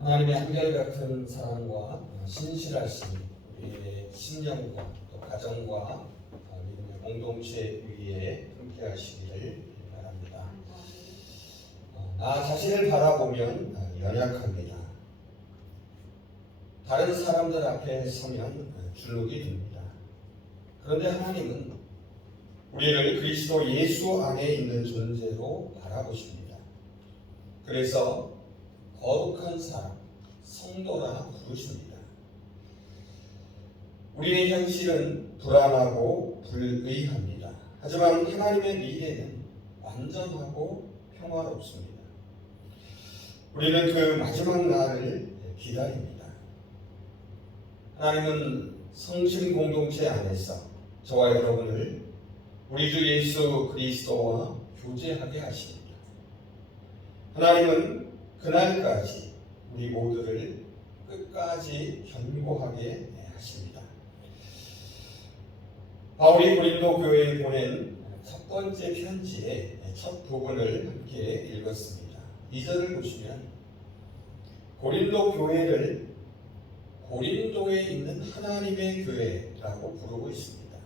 하나님의 한결같은 사랑과 신실하신 우리의 신령과 또 가정과 믿음의 공동체 위에 함께 하시기를 바랍니다. 나 자신을 바라보면 연약합니다. 다른 사람들 앞에 서면 주눅이 듭니다. 그런데 하나님은 우리를 그리스도 예수 안에 있는 존재로 바라보십니다. 그래서 거룩한 사람, 성도라 부르십니다. 우리의 현실은 불안하고 불의합니다. 하지만 하나님의 미래는 완전하고 평화롭습니다. 우리는 그 마지막 날을 기다립니다. 하나님은 성신 공동체 안에서 저와 여러분을 우리 주 예수 그리스도와 교제하게 하십니다. 하나님은 그날까지 우리 모두를 끝까지 견고하게 하십니다. 바울이 고린도 교회에 보낸 첫 번째 편지의 첫 부분을 함께 읽었습니다. 2절을 보시면 고린도 교회를 고린도에 있는 하나님의 교회라고 부르고 있습니다.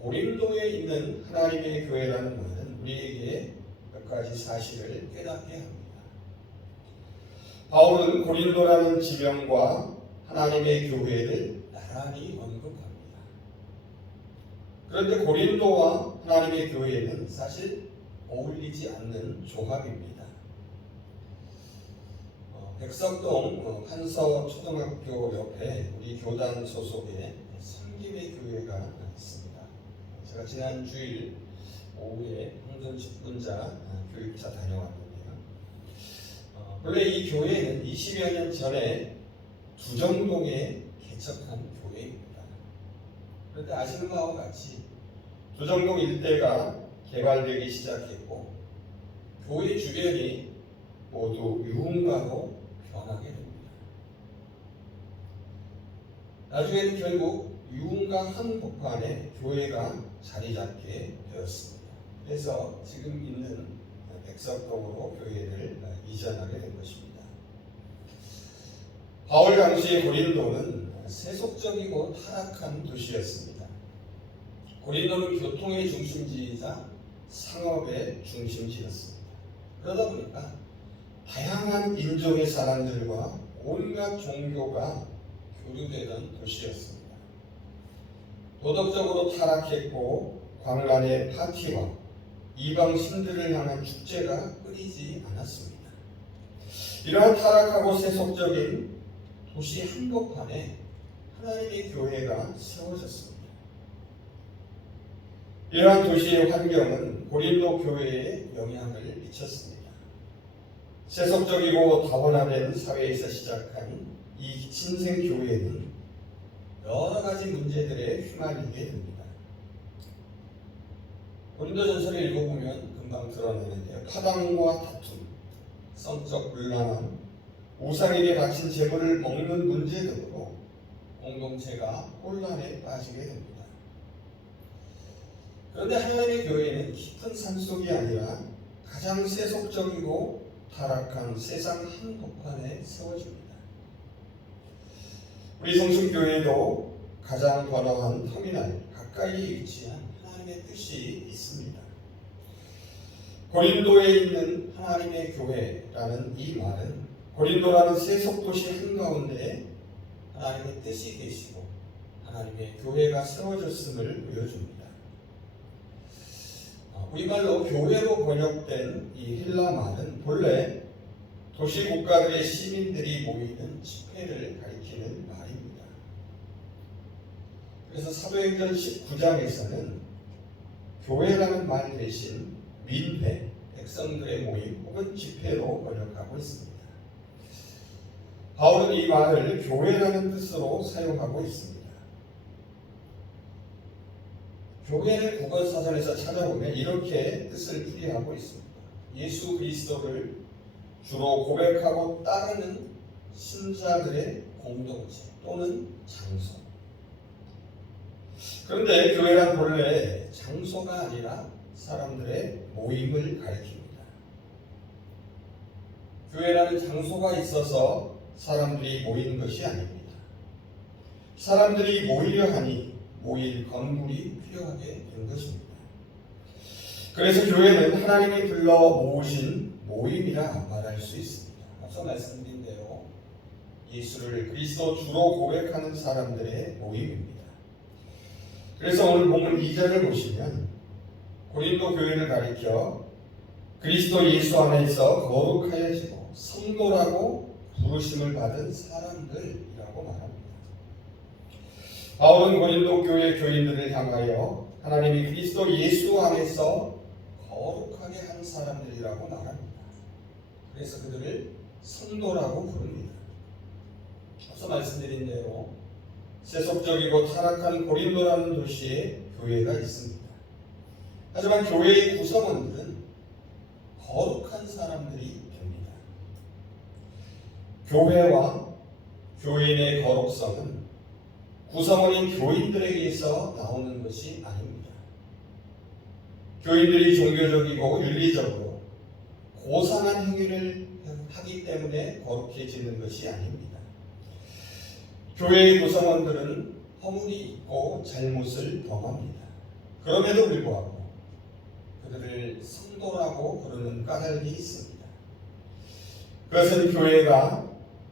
고린도에 있는 하나님의 교회라는 말은 우리에게 몇 가지 사실을 깨닫게 합니다. 바울은 고린도라는 지명과 하나님의 교회를 나란히 언급합니다. 그런데 고린도와 하나님의 교회는 사실 어울리지 않는 조합입니다. 백석동 한서초등학교 옆에 우리 교단 소속의 성김의 교회가 있습니다. 제가 지난 주일 오후에 황전 10분자 교육차 다녀왔는데요. 원래 이 교회는 20여 년 전에 두정동에 개척한 교회입니다. 그런데 아시는 바와 같이 두정동 일대가 개발되기 시작했고 교회 주변이 모두 유흥가로 변하게 됩니다. 나중에는 결국 유흥가 한복판에 교회가 자리 잡게 되었습니다. 그래서 지금 있는 백석동으로 교회를 이전하게 된 것입니다. 바울 당시의 고린도는 세속적이고 타락한 도시였습니다. 고린도는 교통의 중심지이자 상업의 중심지였습니다. 그러다 보니까 다양한 인종의 사람들과 온갖 종교가 교류되던 도시였습니다. 도덕적으로 타락했고 광란의 파티와 이방 신들을 향한 축제가 끊이지 않았습니다. 이러한 타락하고 세속적인 도시 한복판에 하나님의 교회가 세워졌습니다. 이러한 도시의 환경은 고린도 교회에 영향을 미쳤습니다. 세속적이고 다원화된 사회에서 시작한 이 신생 교회는 여러 가지 문제들에 휘말리게 됩니다. 고린도전서를 읽어보면 금방 드러나는데요. 파당과 다툼, 성적 불란함, 우상에게 바친 재물을 먹는 문제 등으로 공동체가 혼란에 빠지게 됩니다. 그런데 하나님의 교회는 깊은 산속이 아니라 가장 세속적이고 타락한 세상 한복판에 세워집니다. 우리 성심교회도 가장 번화한 터미널 가까이에 위치한 하나님의 뜻이 있습니다. 고린도에 있는 하나님의 교회라는 이 말은 고린도라는 세속도시 한가운데 하나님의 뜻이 계시고 하나님의 교회가 세워졌음을 보여줍니다. 우리말로 교회로 번역된 이 헬라 말은 본래 도시 국가들의 시민들이 모이는 집회를 가리키는 말입니다. 그래서 사도행전 19장에서는 교회라는 말 대신 민회, 백성들의 모임 혹은 집회로 번역하고 있습니다. 바울은 이 말을 교회라는 뜻으로 사용하고 있습니다. 교회를 국어사전에서 찾아보면 이렇게 뜻을 풀이하고 있습니다. 예수 그리스도를 주로 고백하고 따르는 신자들의 공동체 또는 장소. 그런데 교회란 본래 장소가 아니라 사람들의 모임을 가리킵니다. 교회라는 장소가 있어서 사람들이 모이는 것이 아닙니다. 사람들이 모이려 하니 모일 건물이 필요하게 된 것입니다. 그래서 교회는 하나님이 불러 모으신 모임이라 말할 수 있습니다. 앞서 말씀드린 대로 예수를 그리스도 주로 고백하는 사람들의 모임입니다. 그래서 오늘 본문 2절을 보시면 고린도 교회를 가리켜 그리스도 예수 안에서 거룩하여지고 성도라고 부르심을 받은 사람들이라고 말합니다. 바울은 고린도 교회 교인들을 향하여 하나님이 그리스도 예수 안에서 거룩하게 한 사람들이라고 말합니다. 그래서 그들을 성도라고 부릅니다. 앞서 말씀드린 대로 세속적이고 타락한 고린도라는 도시에 교회가 있습니다. 하지만 교회의 구성원들은 거룩한 사람들이 됩니다. 교회와 교인의 거룩성은 구성원인 교인들에게서 나오는 것이 아닙니다. 교인들이 종교적이고 윤리적으로 고상한 행위를 하기 때문에 거룩해지는 것이 아닙니다. 교회의 구성원들은 허물이 있고 잘못을 범합니다. 그럼에도 불구하고 그들을 성도라고 부르는 까닭이 있습니다. 그것은 교회가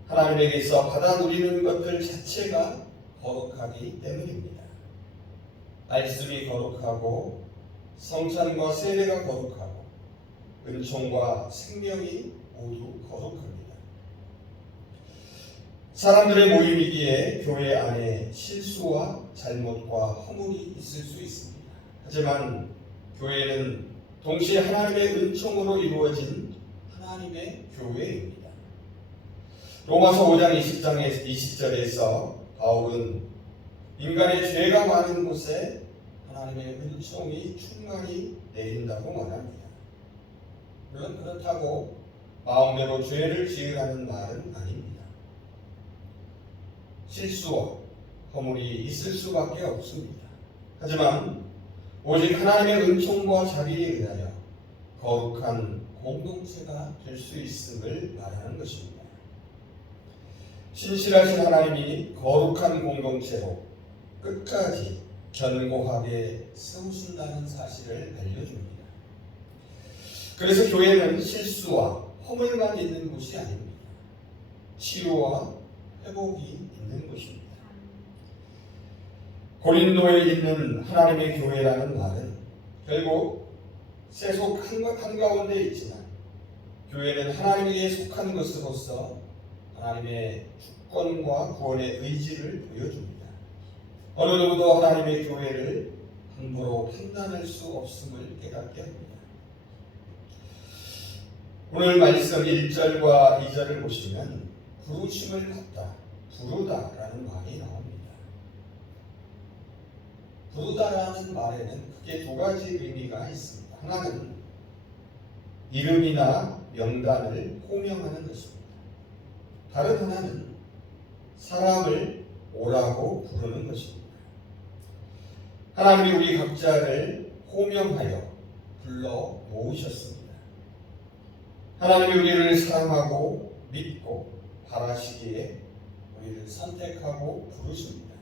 하나님에게서 받아 누리는 것들 자체가 거룩하기 때문입니다. 말씀이 거룩하고 성찬과 세례가 거룩하고 은총과 생명이 모두 거룩합니다. 사람들의 모임이기에 교회 안에 실수와 잘못과 허물이 있을 수 있습니다. 하지만 교회는 동시에 하나님의 은총으로 이루어진 하나님의 교회입니다. 로마서 5장 20절에서 바울은 인간의 죄가 많은 곳에 하나님의 은총이 충만히 내린다고 말합니다. 물론 그렇다고 마음대로 죄를 지으라는 말은 아닙니다. 실수와 허물이 있을 수밖에 없습니다. 하지만 오직 하나님의 은총과 자비에 의하여 거룩한 공동체가 될 수 있음을 말하는 것입니다. 신실하신 하나님이 거룩한 공동체로 끝까지 견고하게 세우신다는 사실을 알려줍니다. 그래서 교회는 실수와 허물만 있는 곳이 아닙니다. 치유와 회복이 있는 것입니다. 고린도에 있는 하나님의 교회라는 말은 결국 세속 한가운데 있지만 교회는 하나님에게 속한 것으로서 하나님의 주권과 구원의 의지를 보여줍니다. 어느 누구도 하나님의 교회를 함부로 판단할 수 없음을 깨닫게 합니다. 오늘 말씀 1절과 2절을 보시면 부르심을 받다, 부르다라는 말이 나옵니다. 부르다라는 말에는 크게 두 가지 의미가 있습니다. 하나는 이름이나 명단을 호명하는 것입니다. 다른 하나는 사람을 오라고 부르는 것입니다. 하나님이 우리 각자를 호명하여 불러 모으셨습니다. 하나님이 우리를 사랑하고 믿고 바라시기에 우리를 선택하고 부르십니다.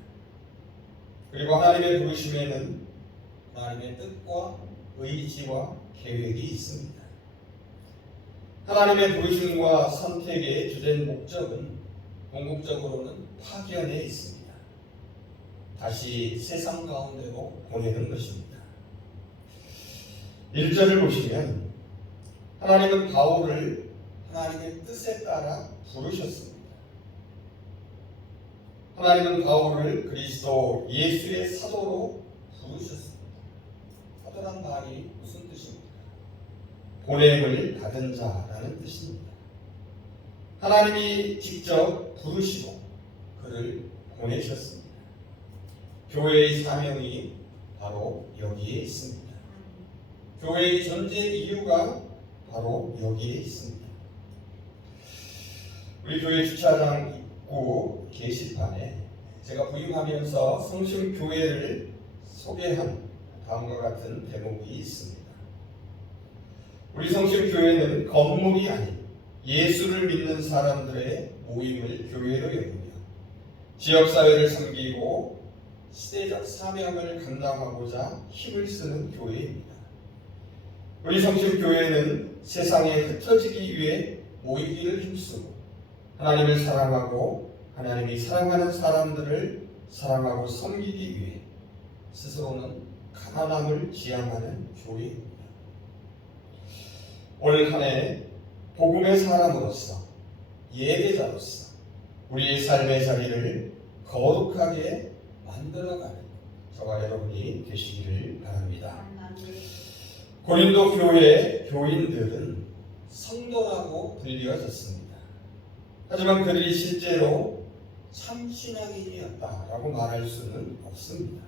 그리고 하나님의 부르심에는 하나님의 뜻과 의지와 계획이 있습니다. 하나님의 부르심과 선택의 주된 목적은 궁극적으로는 파견에 있습니다. 다시 세상 가운데로 보내는 것입니다. 1절을 보시면 하나님은 바울을 하나님의 뜻에 따라 부르셨습니다. 하나님은 바울을 그리스도 예수의 사도로 부르셨습니다. 사도란 말이 무슨 뜻입니까? 보냄을 받은 자라는 뜻입니다. 하나님이 직접 부르시고 그를 보내셨습니다. 교회의 사명이 바로 여기에 있습니다. 교회의 존재 이유가 바로 여기에 있습니다. 우리 교회 주차장 입구 게시판에 제가 부임하면서 성심교회를 소개한 다음과 같은 대목이 있습니다. 우리 성심교회는 건물이 아닌 예수를 믿는 사람들의 모임을 교회로 여기며 지역사회를 섬기고 시대적 사명을 감당하고자 힘을 쓰는 교회입니다. 우리 성심교회는 세상에 흩어지기 위해 모이기를 힘쓰고 하나님을 사랑하고 하나님이 사랑하는 사람들을 사랑하고 섬기기 위해 스스로는 가난함을 지향하는 교회입니다. 올 한 해 복음의 사람으로서 예배자로서 우리의 삶의 자리를 거룩하게 만들어가는 저와 여러분이 되시기를 바랍니다. 고린도 교회 교인들은 성도라고 불리워졌습니다. 하지만 그들이 실제로 참신앙인이었다라고 말할 수는 없습니다.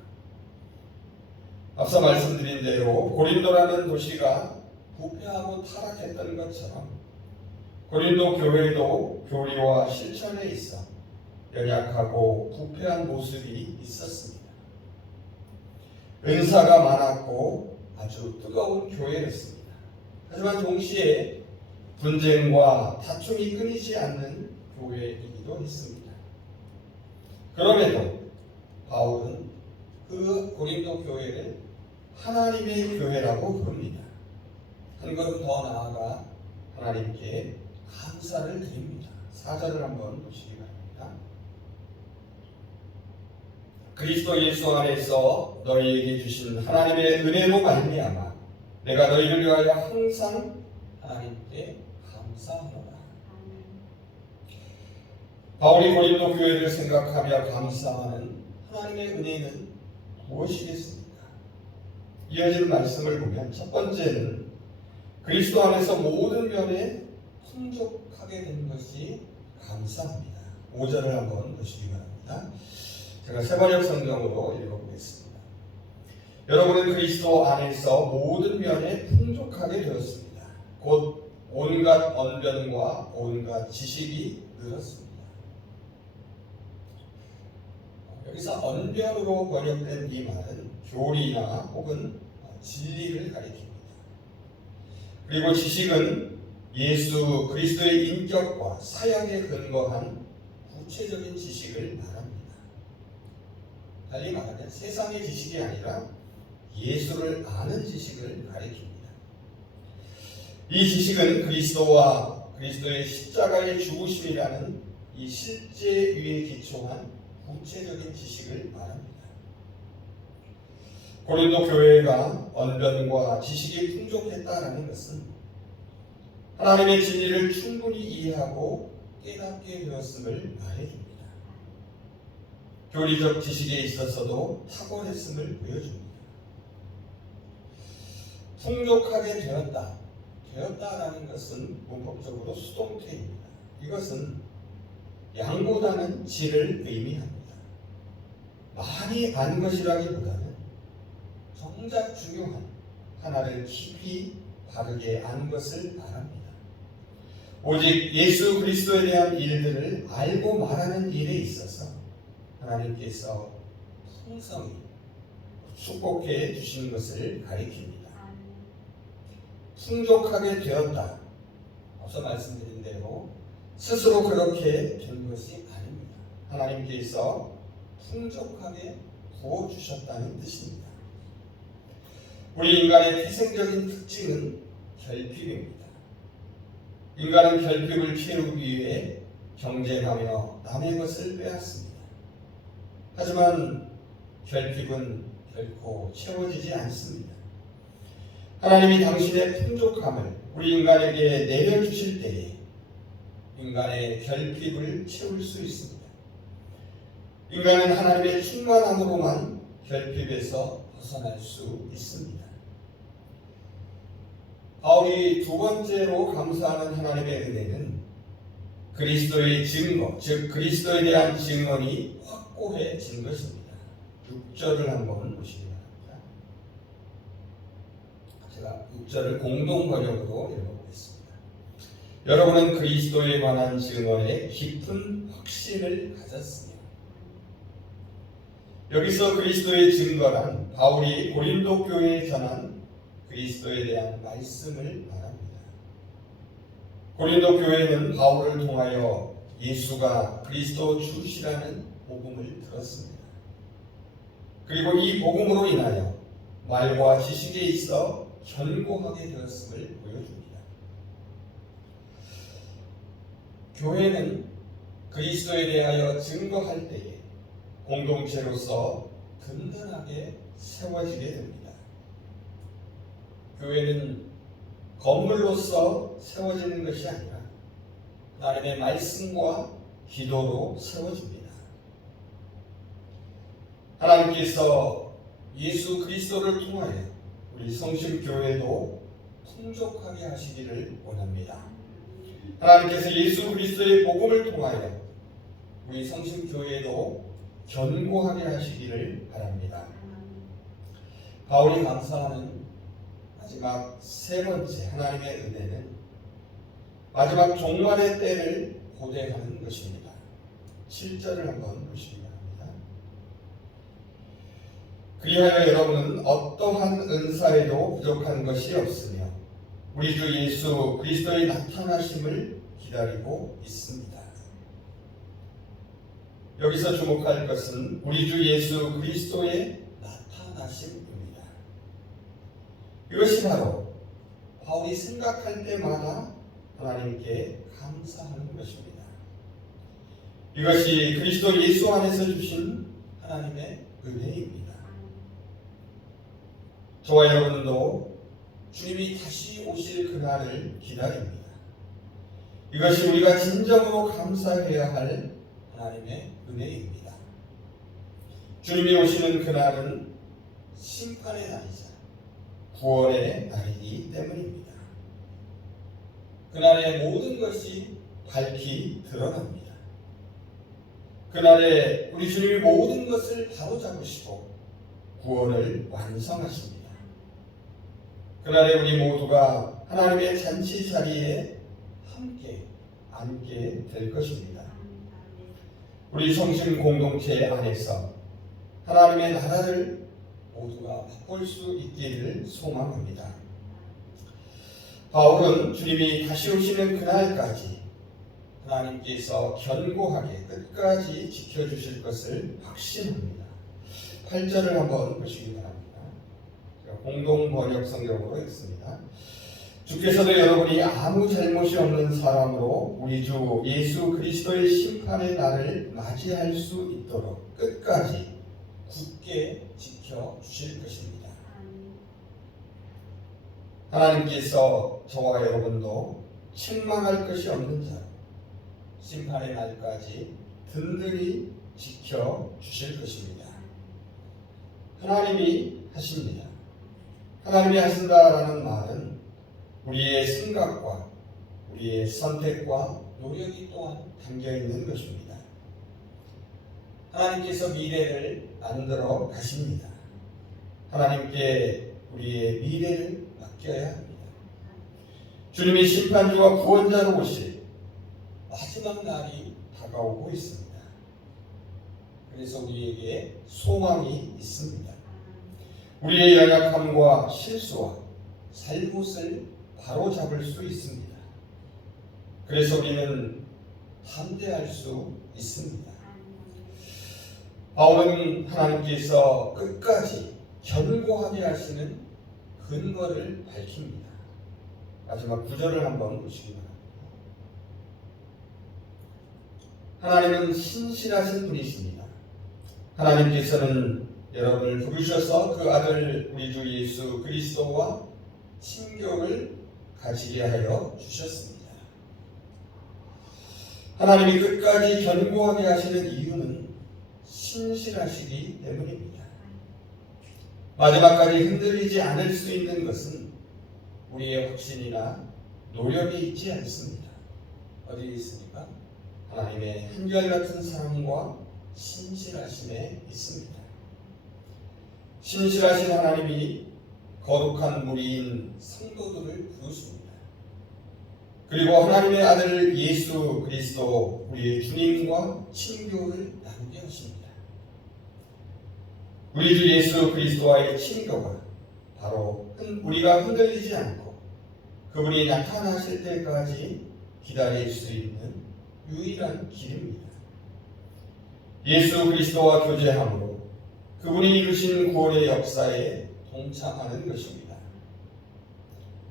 앞서 말씀드린 대로 고린도라는 도시가 부패하고 타락했던 것처럼 고린도 교회도 교리와 실천에 있어 연약하고 부패한 모습이 있었습니다. 은사가 많았고 아주 뜨거운 교회였습니다. 하지만 동시에 분쟁과 다툼이 끊이지 않는 교회이기도 했습니다. 그럼에도 바울은 그 고린도 교회를 하나님의 교회라고 부릅니다. 한 걸음 더 나아가 하나님께 감사를 드립니다. 4절을 한번 보시기 바랍니다. 그리스도 예수 안에서 너희에게 주신 하나님의 은혜로 말미암아 내가 너희를 위하여 항상 하나님께 감사하노라. 바울이 고린도 교회를 생각하며 감사하는 하나님의 은혜는 무엇이겠습니까? 이어지는 말씀을 보면 첫 번째는 그리스도 안에서 모든 면에 풍족하게 된 것이 감사합니다. 5절을 한번 보시기 바랍니다. 제가 세번역 성경으로 읽어보겠습니다. 여러분은 그리스도 안에서 모든 면에 풍족하게 되었습니다. 곧 온갖 언변과 온갖 지식이 늘었습니다. 여기서 언변으로 번역된 이 말은 교리나 혹은 진리를 가리킵니다. 그리고 지식은 예수 그리스도의 인격과 사역에 근거한 구체적인 지식을 말합니다. 달리 말하면 세상의 지식이 아니라 예수를 아는 지식을 가리킵니다. 이 지식은 그리스도와 그리스도의 십자가의 죽으심이라는 이 실제 위에 기초한 구체적인 지식을 말합니다. 고린도 교회가 언변과 지식이 풍족했다는 것은 하나님의 진리를 충분히 이해하고 깨닫게 되었음을 말해줍니다. 교리적 지식에 있어서도 탁월했음을 보여줍니다. 풍족하게 되었다라는 것은 문법적으로 수동태입니다. 이것은 양보다는 질을 의미합니다. 많이 안 것이라기보다는 정작 중요한 하나를 깊이 바르게 안 것을 말합니다. 오직 예수 그리스도에 대한 일들을 알고 말하는 일에 있어서 하나님께서 풍성히 축복해 주신 것을 가리킵니다. 풍족하게 되었다. 앞서 말씀드린 대로 스스로 그렇게 된 것이 아닙니다. 하나님께서 풍족하게 부어주셨다는 뜻입니다. 우리 인간의 태생적인 특징은 결핍입니다. 인간은 결핍을 채우기 위해 경쟁하며 남의 것을 빼앗습니다. 하지만 결핍은 결코 채워지지 않습니다. 하나님이 당신의 풍족함을 우리 인간에게 내려주실 때에 인간의 결핍을 채울 수 있습니다. 인간은 하나님의 충만함으로만 결핍에서 벗어날 수 있습니다. 바울이 두 번째로 감사하는 하나님의 은혜는 그리스도의 증거, 즉 그리스도에 대한 증언이 확고해진 것입니다. 6절을 한번 보시기 바랍니다. 제가 6절을 공동 번역으로 읽어보겠습니다. 여러분은 그리스도에 관한 증언에 깊은 확신을 가졌으며, 여기서 그리스도의 증거란 바울이 고린도 교회에 전한 그리스도에 대한 말씀을 말합니다. 고린도 교회는 바울을 통하여 예수가 그리스도 주시라는 복음을 들었습니다. 그리고 이 복음으로 인하여 말과 지식에 있어 견고하게 되었음을 보여줍니다. 교회는 그리스도에 대하여 증거할 때에 공동체로서 든든하게 세워지게 됩니다. 교회는 건물로서 세워지는 것이 아니라 하나님의 말씀과 기도로 세워집니다. 하나님께서 예수 그리스도를 통하여 우리 성심교회도 풍족하게 하시기를 원합니다. 하나님께서 예수 그리스도의 복음을 통하여 우리 성심교회도 견고하게 하시기를 바랍니다. 바울이 감사하는 마지막 세 번째 하나님의 은혜는 마지막 종말의 때를 고대하는 것입니다. 7절을 한번 보시기 바랍니다. 그리하여 여러분은 어떠한 은사에도 부족한 것이 없으며 우리 주 예수 그리스도의 나타나심을 기다리고 있습니다. 여기서 주목할 것은 우리 주 예수 그리스도의 나타나심입니다. 이것이 바로 바울이 생각할 때마다 하나님께 감사하는 것입니다. 이것이 그리스도 예수 안에서 주신 하나님의 은혜입니다. 저와 여러분도 주님이 다시 오실 그날을 기다립니다. 이것이 우리가 진정으로 감사해야 할 하나님의 은혜입니다. 주님이 오시는 그날은 심판의 날이자 구원의 날이기 때문입니다. 그날에 모든 것이 밝히 드러납니다. 그날에 우리 주님이 모든 것을 바로잡으시고 구원을 완성하십니다. 그날에 우리 모두가 하나님의 잔치 자리에 함께 앉게 될 것입니다. 우리 성심 공동체 안에서 하나님의 나라를 모두가 맛볼 수 있기를 소망합니다. 바울은 주님이 다시 오시는 그날까지 하나님께서 견고하게 끝까지 지켜주실 것을 확신합니다. 8절을 한번 보시기 바랍니다. 공동 번역 성경으로 읽습니다. 주께서도 여러분이 아무 잘못이 없는 사람으로 우리 주 예수 그리스도의 심판의 날을 맞이할 수 있도록 끝까지 굳게 지켜주실 것입니다. 하나님께서 저와 여러분도 책망할 것이 없는 자로 심판의 날까지 든든히 지켜주실 것입니다. 하나님이 하십니다. 하나님이 하신다라는 말은 우리의 생각과 우리의 선택과 노력이 또한 담겨있는 것입니다. 하나님께서 미래를 만들어 가십니다. 하나님께 우리의 미래를 맡겨야 합니다. 주님이 심판주와 구원자로 오실 마지막 날이 다가오고 있습니다. 그래서 우리에게 소망이 있습니다. 우리의 연약함과 실수와 잘못을 바로잡을 수 있습니다. 그래서 우리는 담대할 수 있습니다. 바울은 하나님께서 끝까지 견고하게 하시는 근거를 밝힙니다. 마지막 9절을 한번 보시기 바랍니다. 하나님은 신실하신 분이십니다. 하나님께서는 여러분을 부르셔서 그 아들 우리 주 예수 그리스도와 친교를 가지게 하여 주셨습니다. 하나님이 끝까지 견고하게 하시는 이유는 신실하시기 때문입니다. 마지막까지 흔들리지 않을 수 있는 것은 우리의 확신이나 노력이 있지 않습니다. 어디에 있습니까? 하나님의 한결같은 사랑과 신실하심에 있습니다. 신실하신 하나님이 거룩한 무리인 성도들을 부르십니다. 그리고 하나님의 아들 예수 그리스도 우리의 주님과 친교를 나누게 하십니다. 우리 주 예수 그리스도와의 친교가 바로 우리가 흔들리지 않고 그분이 나타나실 때까지 기다릴 수 있는 유일한 길입니다. 예수 그리스도와 교제함으로 그분이 이루신 구원의 역사에 동참하는 것입니다.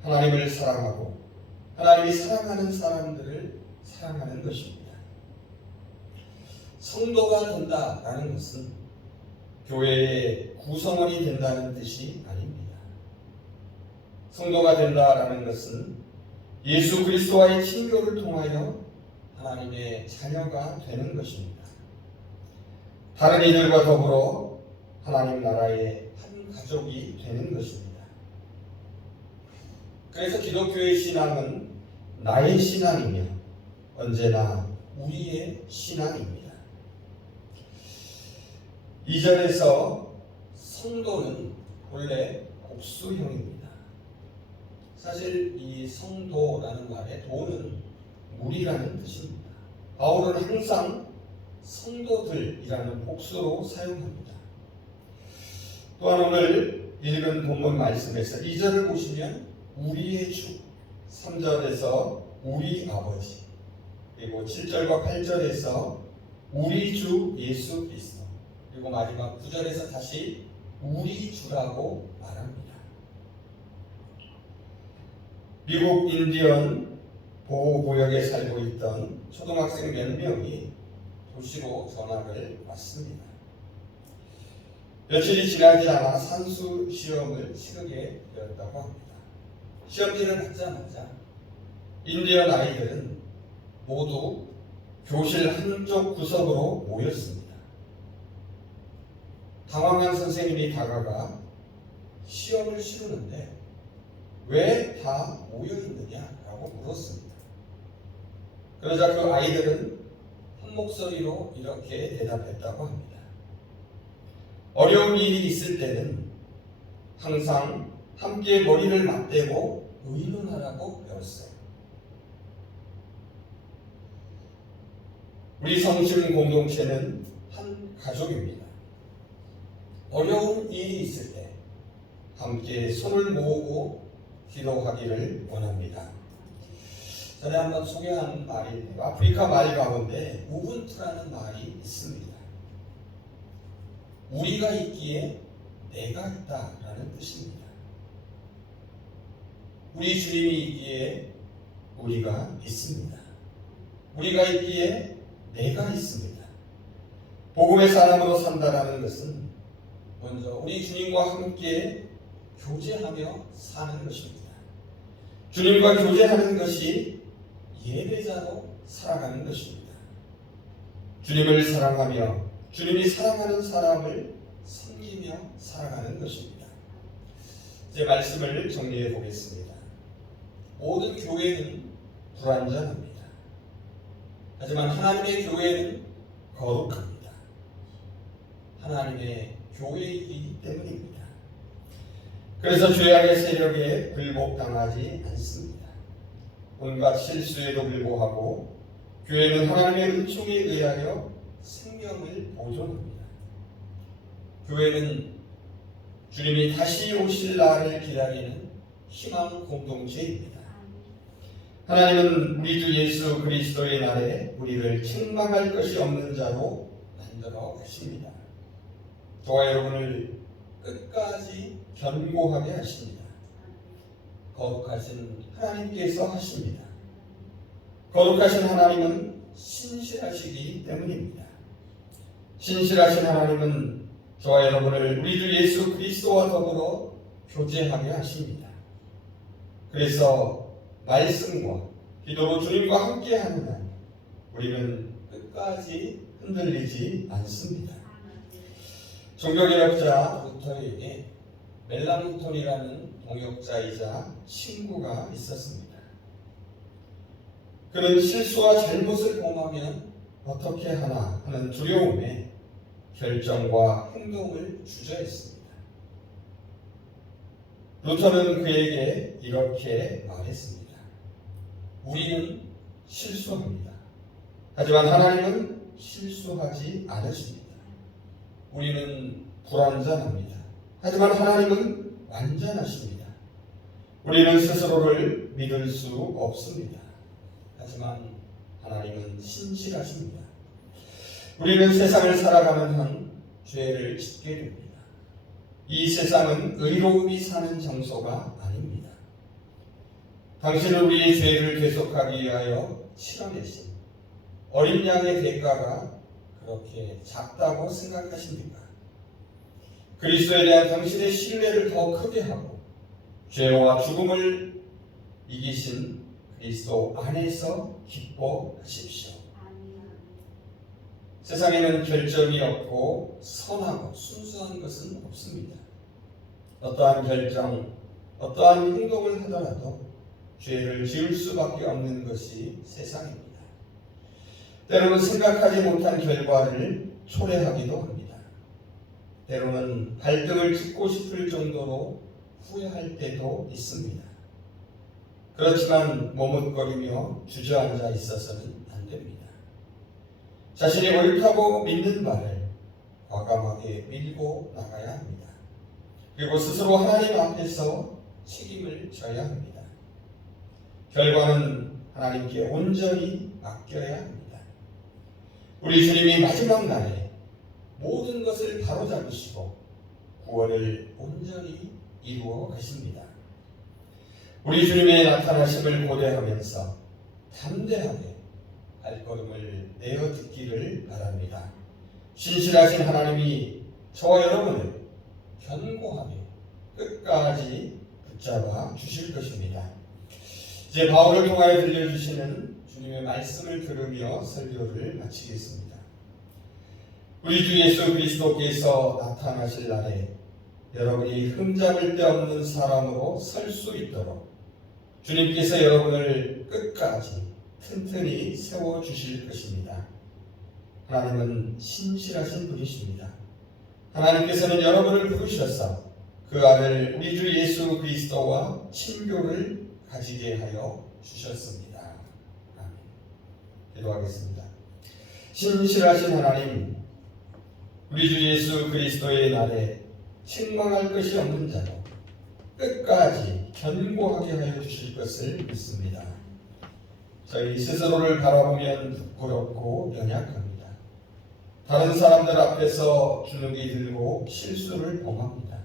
하나님을 사랑하고 하나님이 사랑하는 사람들을 사랑하는 것입니다. 성도가 된다라는 것은 교회의 구성원이 된다는 뜻이 아닙니다. 성도가 된다라는 것은 예수 그리스도와의 친교를 통하여 하나님의 자녀가 되는 것입니다. 다른 이들과 더불어 하나님 나라의 한 가족이 되는 것입니다. 그래서 기독교의 신앙은 나의 신앙이며 언제나 우리의 신앙입니다. 2절에서 성도는 원래 복수형입니다. 사실 이 성도라는 말에 도는 무리라는 뜻입니다. 바울은 항상 성도들이라는 복수로 사용합니다. 또한 오늘 읽은 본문 말씀에서 2절을 보시면 우리의 주, 3절에서 우리 아버지, 그리고 7절과 8절에서 우리 주 예수 그리스도, 그리고 마지막 9절에서 다시 우리 주라고 말합니다. 미국 인디언 보호구역에 살고 있던 초등학생 몇 명이 도시로 전학을 왔습니다. 며칠이 지나지 않아 산수 시험을 치르게 되었다고 합니다. 시험지를 받자마자 인디언 아이들은 모두 교실 한쪽 구석으로 모였습니다. 당황한 선생님이 다가가 시험을 치르는데 왜 다 모여있느냐라고 물었습니다. 그러자 그 아이들은 한 목소리로 이렇게 대답했다고 합니다. 어려운 일이 있을 때는 항상 함께 머리를 맞대고 의논하라고 배웠어요. 우리 성심 공동체는 한 가족입니다. 어려운 일이 있을 때 함께 손을 모으고 기도하기를 원합니다. 전에 한번 소개한 말이 아프리카 말 가운데 우분투라는 말이 있습니다. 우리가 있기에 내가 있다라는 뜻입니다. 우리 주님이 있기에 우리가 있습니다. 우리가 있기에 내가 있습니다. 복음의 사람으로 산다라는 것은 먼저 우리 주님과 함께 교제하며 사는 것입니다. 주님과 교제하는 것이 예배자로 살아가는 것입니다. 주님을 사랑하며 주님이 사랑하는 사람을 섬기며 살아가는 것입니다. 제 말씀을 정리해 보겠습니다. 모든 교회는 불완전합니다. 하지만 하나님의 교회는 거룩합니다. 하나님의 교회이기 때문입니다. 그래서 죄악의 세력에 굴복당하지 않습니다. 온갖 실수에도 불구하고 교회는 하나님의 은총에 의하여 생명을 보존합니다. 교회는 주님이 다시 오실 날을 기다리는 희망 공동체입니다. 하나님은 우리 주 예수 그리스도의 날에 우리를 책망할 것이 없는 자로 만들어 가십니다. 저와 여러분을 끝까지 견고하게 하십니다. 거룩하신 하나님께서 하십니다. 거룩하신 하나님은 신실하시기 때문입니다. 신실하신 하나님은 저와 여러분을 우리 주 예수 그리스도와 더불어 교제하게 하십니다. 그래서 말씀과 기도로 주님과 함께하는 한 우리는 끝까지 흔들리지 않습니다. 종교개혁자 루터에게 멜랑톤이라는 동역자이자 친구가 있었습니다. 그는 실수와 잘못을 범하면 어떻게 하나 하는 두려움에 결정과 행동을 주저했습니다. 루터는 그에게 이렇게 말했습니다. 우리는 실수합니다. 하지만 하나님은 실수하지 않으십니다. 우리는 불완전합니다. 하지만 하나님은 완전하십니다. 우리는 스스로를 믿을 수 없습니다. 하지만 하나님은 신실하십니다. 우리는 세상을 살아가는 한 죄를 짓게 됩니다. 이 세상은 의로움이 사는 장소가 아닙니다. 당신은 우리의 죄를 계속하기 위하여 치러내신 어린 양의 대가가 그렇게 작다고 생각하십니까? 그리스도에 대한 당신의 신뢰를 더 크게 하고 죄와 죽음을 이기신 그리스도 안에서 기뻐하십시오. 세상에는 결정이 없고 선하고 순수한 것은 없습니다. 어떠한 결정, 어떠한 행동을 하더라도 죄를 지을 수밖에 없는 것이 세상입니다. 때로는 생각하지 못한 결과를 초래하기도 합니다. 때로는 발등을 짚고 싶을 정도로 후회할 때도 있습니다. 그렇지만 머뭇거리며 주저앉아 있어서는 안 됩니다. 자신이 옳다고 믿는 바를 과감하게 밀고 나가야 합니다. 그리고 스스로 하나님 앞에서 책임을 져야 합니다. 결과는 하나님께 온전히 맡겨야 합니다. 우리 주님이 마지막 날에 모든 것을 바로잡으시고 구원을 온전히 이루어 가십니다. 우리 주님의 나타나심을 고대하면서 담대하게 발걸음을 내어 듣기를 바랍니다. 신실하신 하나님이 저와 여러분을 견고하게 끝까지 붙잡아 주실 것입니다. 이제 바울을 통하여 들려주시는 주님의 말씀을 들으며 설교를 마치겠습니다. 우리 주 예수 그리스도께서 나타나실 날에 여러분이 흠잡을 데 없는 사람으로 설 수 있도록 주님께서 여러분을 끝까지 튼튼히 세워주실 것입니다. 하나님은 신실하신 분이십니다. 하나님께서는 여러분을 부르셔서 그 아들 우리 주 예수 그리스도와 친교를 가지게 하여 주셨습니다. 아멘. 기도하겠습니다. 신실하신 하나님, 우리 주 예수 그리스도의 날에 책망할 것이 없는 자로 끝까지 견고하게 하여 주실 것을 믿습니다. 저희 스스로를 바라보면 부끄럽고 연약합니다. 다른 사람들 앞에서 주눅이 들고 실수를 범합니다.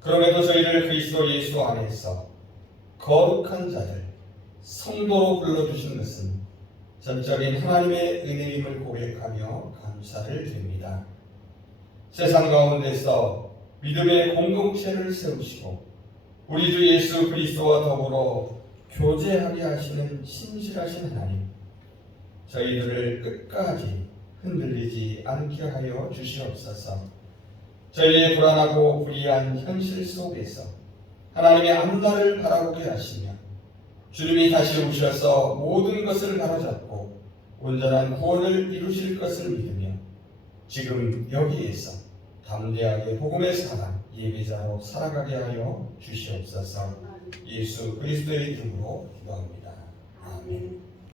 그럼에도 저희를 그리스도 예수 안에서 거룩한 자들, 성도로 불러주신 것은 전적인 하나님의 은혜임을 고백하며 감사를 드립니다. 세상 가운데서 믿음의 공동체를 세우시고 우리 주 예수 그리스도와 더불어 교제하게 하시는 신실하신 하나님, 저희들을 끝까지 흔들리지 않게 하여 주시옵소서. 저희의 불안하고 불의한 현실 속에서 하나님의 앞날을 바라보게 하시며 주님이 다시 오셔서 모든 것을 바로잡고 온전한 구원을 이루실 것을 믿으며 지금 여기에서 담대하게 복음의 사랑 예배자로 살아가게 하여 주시옵소서. 예수 그리스도의 이름으로 기도합니다. 아멘.